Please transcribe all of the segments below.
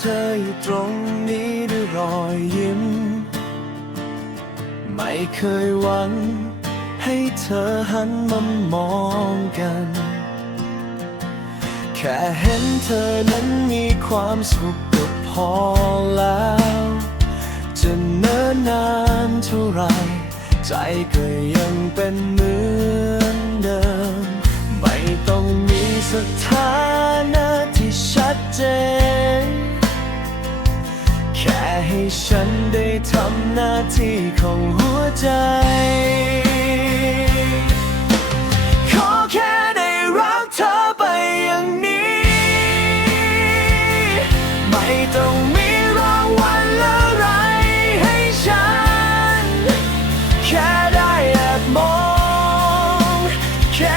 เธออยู่ตรงนี้ด้วยรอยยิ้ม ไม่เคยหวัง ให้เธอหันมามองกัน แค่เห็นเธอนั้นมีความสุขก็พอแล้ว จะเนิ่นนานเท่าไร ใจก็ยังเป็นเหมือนเดิม ไม่ต้องมีสถาน ให้ฉันได้ทำหน้าที่ของหัวใจ ขอแค่ได้รักเธอไปอย่างนี้ ไม่ต้องมีรางวัลอะไรให้ฉัน แค่ได้แอบมอง แค่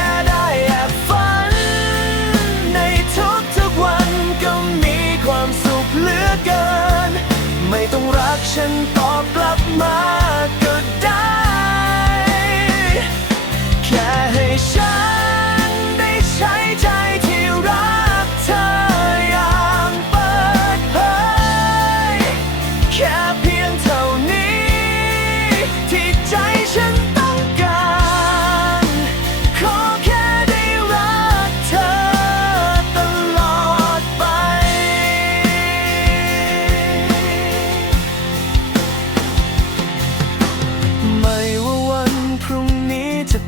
ไม่ต้องรักฉันตอบกลับมา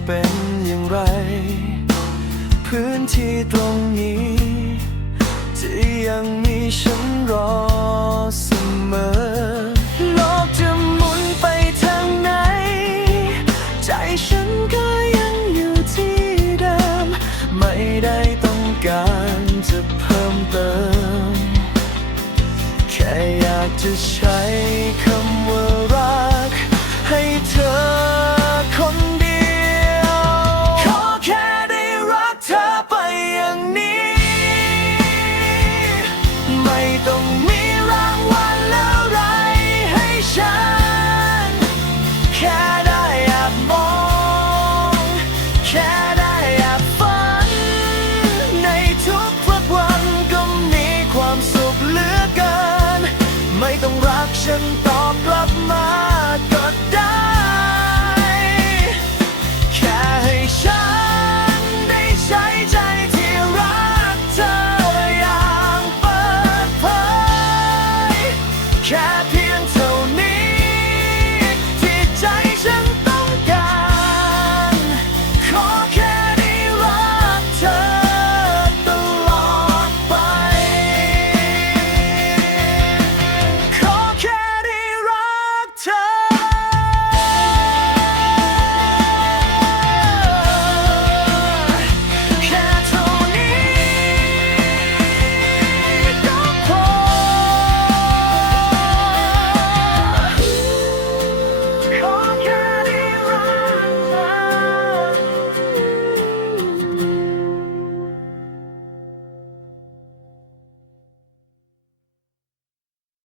เป็นอย่างไร พื้นที่ตรงนี้จะยังมีฉันรอเสมอ โลกจะหมุนไปทางไหน ใจฉันก็ยังอยู่ที่เดิม ไม่ได้ต้องการจะเพิ่มเติม แค่อยากจะใช้ แค่ได้แอบฝัน ในทุกทุวันก็มีความสุขเหลือเกิน ไม่ต้องรักฉันตอบกลับมา